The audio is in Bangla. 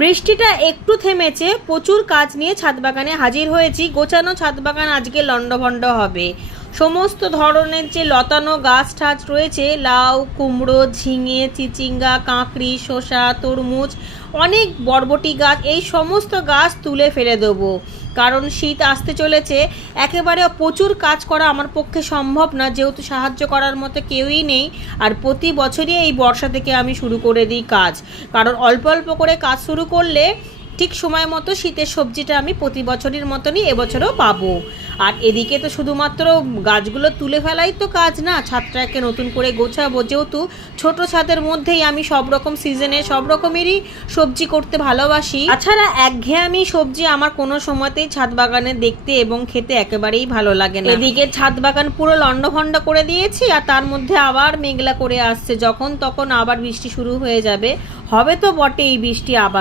বৃষ্টিটা একটু থেমেছে, প্রচুর কাজ নিয়ে ছাদ বাগানে হাজির হয়েছি। গোছানো ছাদ বাগান আজকে লণ্ডভণ্ড হবে। সমস্ত ধরনের যে লতানো গাছ টাছ রয়েছে, লাউ, কুমড়ো, ঝিঙে, চিচিঙ্গা, কাঁকড়ি, শসা, তরমুজ, অনেক বরবটি গাছ, এই সমস্ত গাছ তুলে ফেলে দেবো। কারণ শীত আসতে চলেছে, একেবারে প্রচুর কাজ করা আমার পক্ষে সম্ভব না, যেহেতু সাহায্য করার মতো কেউই নেই। আর প্রতি বছরই এই বর্ষা থেকে আমি শুরু করে দিই কাজ, কারণ অল্প অল্প করে কাজ শুরু করলে ঠিক সময় মতো শীতের সবজিটা আমি প্রতি বছরের মতনই এবছরও পাবো। আর এদিকে তো শুধুমাত্র গাছগুলো তুলে ফেলাই তো কাজ না, ছাদটাকে নতুন করে গোছাবো। যেহেতু ছোট ছাদের মধ্যেই আমি সব রকম সিজনে সব রকমেরই সবজি করতে ভালোবাসি। তাছাড়া একঘেয়েমি সবজি আমার কোনো সময়তেই ছাদ বাগানে দেখতে এবং খেতে একেবারেই ভালো লাগে না। এদিকে ছাদ বাগান পুরো লণ্ডভণ্ড করে দিয়েছি, আর তার মধ্যে আবার মেঘলা করে আসছে, যখন তখন আবার বৃষ্টি শুরু হয়ে যাবে। হবে তো বটে এই বৃষ্টি আবার।